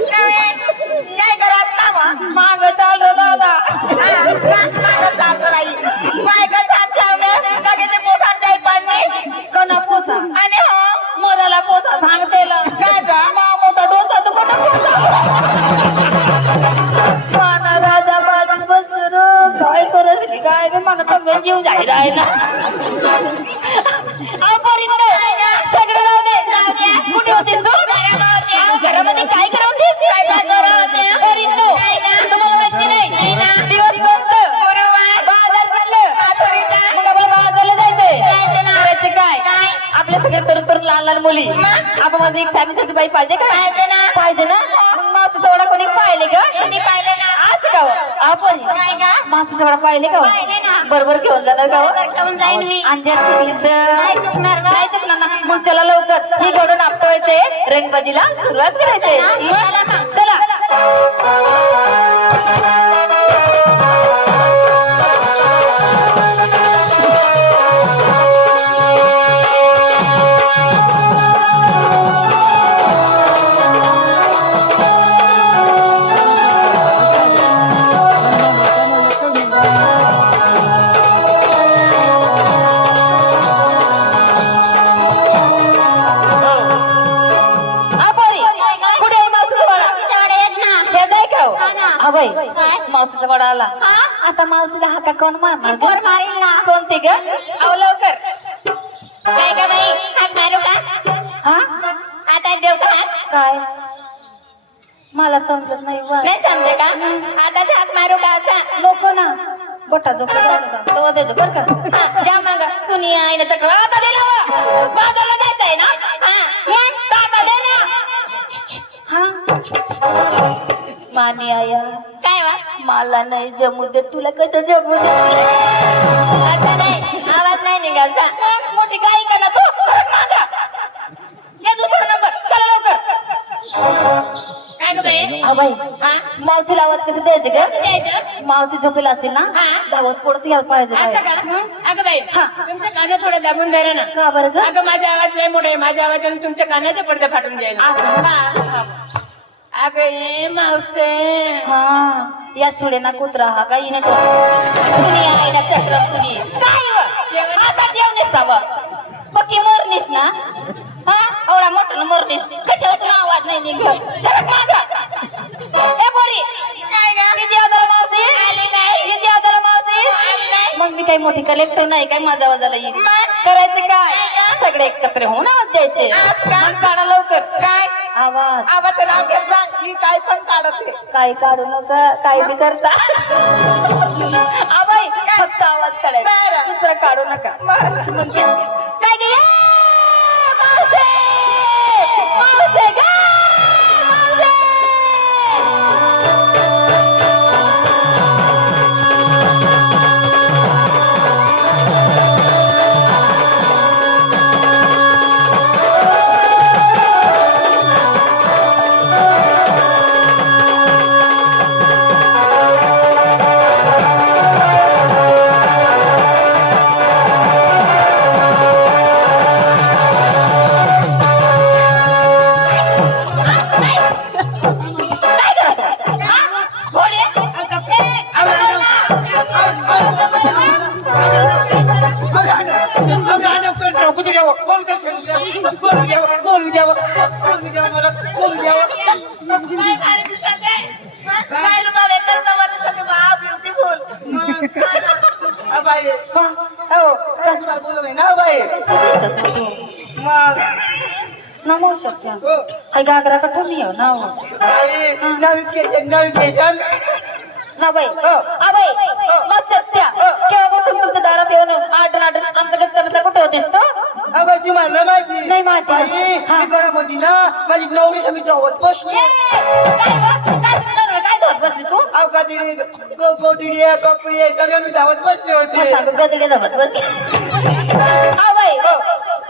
काय करत माग चाललं दादा माग चाललं नाही माग लगेच पोसा जाई पाडणे कना पोसा आणि हो मोराला पोसा सांगते मोठा डोसा तू कोणा पोसा राजा बाजू बसर काय करस की काय मला तर जीव जाहीर आहे ना सगळं राहू दे कुठे होते तू घरामध्ये काय करत होते काय तुम्हाला माहिती नाही दिवस कोणतं बाजार म्हटलं मग आपल्याला बाजारला जायचंय काय आपल्या सगळ्या तरुण तरुण लहान लहान मुली आपण मध्ये एक साधी साधी बाई पाहिजे का पाहिजे ना मग मासं तेवढा कोणी पाहिले का पाहिले ना असं का आपण मासं तेवढा पाहिले का बरोबर घेऊन जाणार का घेऊन जाईन मी नाही चुकणार ना मग चला लवकर ही घडून आपटवायचे रंगबाजीला सुरुवात करायचे चला मावशीचा वडा आला आता मावशीला हाका कोण मारणार मारेल ना कोणते ग अहो लवकर काय का बाई हाक मारू का हा आता देव का काय मला समजत नाही समजे का आता हाक मारू का असा नको ना बटा झोपला देतो बर का द्या मग कुणी आहे तर आता दे ना बाजारला जायचंय ना आता दे ना मानी आया काय वा मला नाही जमू दे तुला कसं जमू दे आता नाही आवाज नाही निघायचा मोठी गाई का ना तू मागा या दुसरा नंबर चला लवकर काय ग बाई मावशीला आवाज कसं द्यायचे का मावशी झोपेला असेल ना धावत पडत यायला पाहिजे अगं बाई तुमच्या कानात थोडं दाबून द्या ना का बरं ग अगं माझा आवाज लय मोठा आहे माझ्या आवाजाने तुमच्या कानाच्या पडद्या फाटून द्यायला अगं ये मावसे या सुडेना कुत्रा हा का येणे कुणी आहे ना चक्र कुणी काय आता जेवणेस हवा पक्की मरलीस ना एवढा मोठा मरलीस कशावर तुला आवाज नाही निघत चला मागा ए बोरी किती आजाला मावशी आली नाही किती आजाला मावशी आली नाही मग मी काही मोठी कलेक्टर नाही काय माझ्या आवाजाला येईल करायचं काय सगळे एकत्र होऊन आवाज द्यायचे मग काढा लवकर काय आवाज नाव घेत जा ही काय पण काढत काय काढू नका काय बी करता आबाई फक्त आवाज काढायचा दुसरं काढू नका मग काय गे मावसे मावसे ग नमो सत्या हाय गागरा कठो मी हो ना ना बाई अबे मग सत्या केव्हापासून तुमच्या दारात येऊन आठवण आमचं गच्चा कुठे होतेस तो आबाजी मला माहिती नाही माहिती घरामध्ये ना माझी नवरी समी जावत बसली काय धरत बसली तू अवकादिडी गोदिडी कपडी सगळं मी धावत बसले होते गदडे धावत बसली बाई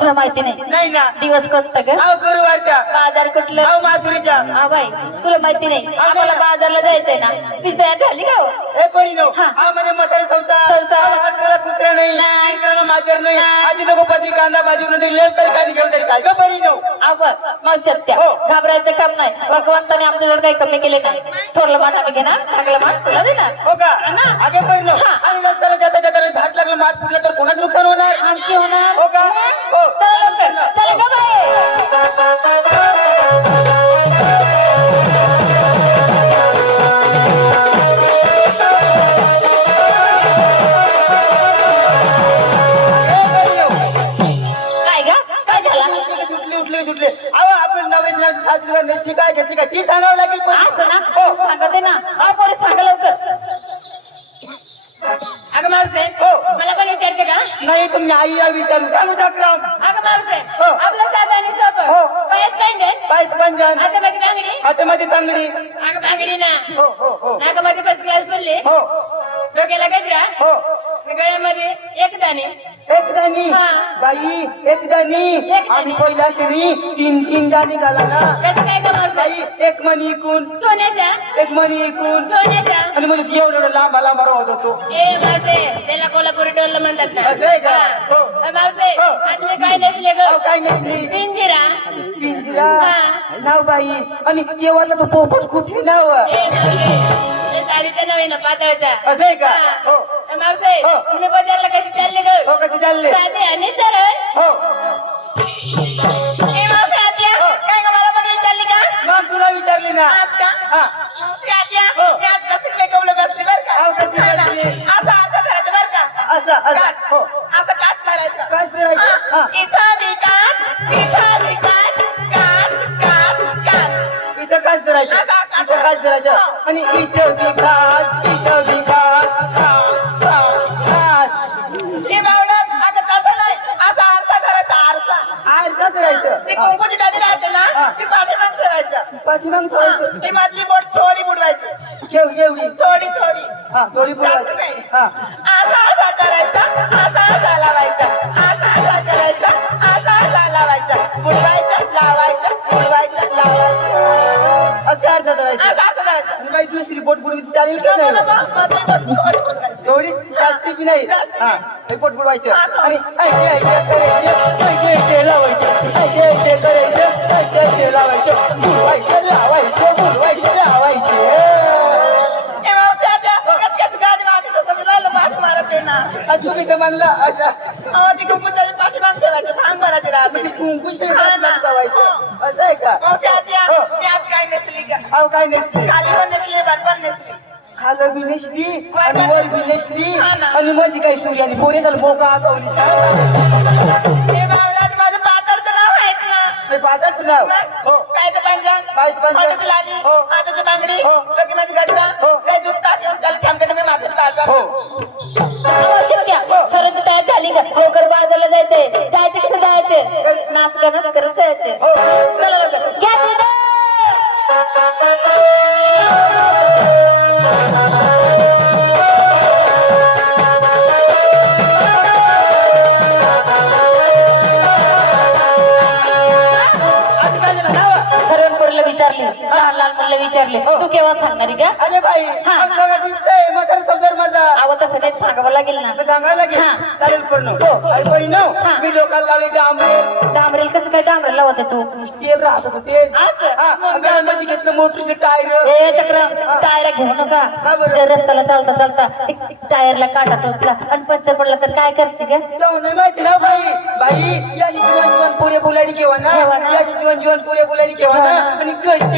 तुला माहिती नाही नाही ना दिवस कोणता ग अहो गुरुवारच्या बाजार कुठलं अहो माधुरीच्या हा बाई तुला माहिती नाही आम्हाला बाजारला जायचंय ना ती तयार झाली का हो? हे परिणो हा. हा म्हणजे म्हातारे संसार संसार. अहो, हाताला कुत्रा नाही नाही. इकराला माजर नाही नाही. आधी नको पत्री कांदा बाजू नंतर लेव तरी काधी घेऊन तरी काय ग परिणो बस मग सत्या हो. घाबरायचं काम नाही भगवंताने आमच्याजवळ काही कमी केले नाही थोरलं मान आम्ही घेणार टाकलं मान तुला दे ना हो का ना. आगे परिणो हा. आणि रस्त्याला जाता जाता झाड लागलं माठ फुटलं तर कोणाचं नुकसान होणार आमची होणार हो का हो चला लवकर चला ग बाई हे परिणो काय ग काय झाला सुटले उठले सुटले अहो आपण नवऱ्याची नाव सासरीवर नेसली काय घेतली काय ती सांगावं लागेल पण असं ना हो सांगते ना हा पोरी सांगा लवकर अगं मावसे हो मला पण विचारते का नाही तुम्ही आईला विचारू सांगू दाखराम अगं मावसे हो. आपलं साधारण सोपं हो. पायात काय नाही पाय पंजन आता माझी बांगडी हातामध्ये तांगडी अगं बांगडी ना हो हो हो नाकामध्ये फर्स्ट क्लास बोलले हो डोक्याला गजरा हो गळ्यामध्ये एक दाणे एक दाणी हा. बाई एक दाणी दाणी. आणि पहिला शिरी तीन दाणी घाला ना कसं काय गं मावसे बाई एक मणी इकून सोन्याच्या एक मणी इकून सोन्याच्या आणि म्हणजे एवढं लांब लांब होत होतो ए मावसे त्याला कोल्हापुरी डोल म्हणतात ना असं आहे का? हा. हो. मावसे हो. आज मी काय नसले अहो, ग काय नसली पिंजिरा पिंजरा हा. नाव बाई आणि देवाला तो पोपट कुठे नाव ए मावसे ते साडीचं नव्हे ना पातळचा असं आहे का हा. हो मावसे हो. तुम्ही बाजारला कशी चालले ग हो कसे चालले साधी आणि सरळ हो ए मावसे आत्या हो. काय ग मला पण विचारली का मग तुला विचारली ना आज का हा मावसे आत्या हो. मी आज कसं मेकअपला बसली बर का हो, कशी हा ना. बसली? असं धरायचं बर का असं काच. हो असं काच मारायचं काय करायचं हा इथं बी काच इथं बी काच काच काच काच इथं काच करायचं असं, इथं काच करायचं हो. आणि इथं विकास इथं विकास काच काच काच ते बावळट अगं तसं नाही असा आरसा धरायचा आरसा आरसा करायचं ती कुंकूची डबी राहते हा. ना ती पाठीमाग ठेवायचं पाठीमाग ठेवायचं ती मधली बोट थोडी बुडवायची एवढी थोडी थोडी हा थोडी जास्त बोलायची नाही हा असा असा करायचा असा लावायचा असा करायचा असा लावायचा बुडवायचं लावायचं बुडवायचं लावायचं असे अर्धा करायचं असं करायचं आणि बाई दुसरी बोट बुडवी चालेल का नाही मधली बोट थोडी बुडवायची एवढी जास्ती बी नाही जास्ती हा नाही. हे पोट बुडवायचं आणि ऐसे ऐसे करायचे ऐसे ऐसे लावायचे ऐसे ऐसे करायचं ऐसे ऐसे लावायचं बुडवायचं लावायचं बुडवायचं लावायचे ए मावशी आत्या, कस काय तू गाडी मागे तसं मी लावलं बास मारत आहे ना तुम्ही तर म्हणला असा अहो, ती कुंकूची पाठीमाग ठेवायची भांग भरायची राहते कुंकुश हा ना. लावायचं असं आहे का मावशी आत्या, हो. मी आज काय नसली का अहो काय नसते खाली पण नसली वर पण नसली खालं बी नसली वर आणि पण वर बी नसली हा ना. आणि मध्ये काही सूर्याने पोरे झालं बोका आगावली ए बावळट, माझं पातळचं नाव आहेत ना पाजाचं नाव हो कायचं पंजाब कायचं पंजाब. हाताची लाली हो. हाताची बांगडी हो. डोकी माझी गजरा हो. काय जुत्ता घेऊन त्याला ठेमकडे मी माझं पाजा हो खरं तू तयार झाली का लवकर बाजारला जायचंय जायचं कसं जायचं नाच गाणं करत जायचं हो चला लवकर घ्या तुझं. खरं पोरीला विचारले लहान लहान मुलं विचारले तू केव्हा सांगणारी का अरे बाई हा. असं दिसतंय मकर समजर माझा आवं तसं काही सांगावं लागेल ना तर सांगायला लागेल हा. चालेल पण हो. अरे बाई नो हा. मी लोकांना लावले डांबरेल डांबरेल कसं काय डांबरेल लावत तू तेल राहत होतं तेल असं? मध्ये घेतलं मोटरचे टायर ए चक्र टायरा घेऊ नका का बरं? जर रस्त्याला चालता चालता टायरला काटा टोचला आणि पंचर पडला तर काय करशील ग जाऊ नाही माहिती ना बाई बाई याची जीवन जीवन पुरे बोलाडी केव्हा ना केव्हा ना? याची जीवन जीवन पुरे बोलाडी केव्हा ना हा. आणि गच्च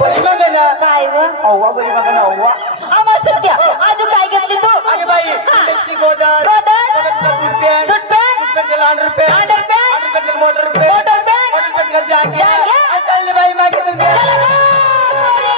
बरी बघा ना काय व अव्वा बरी बघा ना अव्वा आम्हा सध्या अजून काय घेतली तू अरे बाई हा. इंडस्ट्री गोदार गोदार. Suit pant suit pant. Underpant underpant. Motor pant motor pant. Jacket चालले बाई मागे तुम्ही चला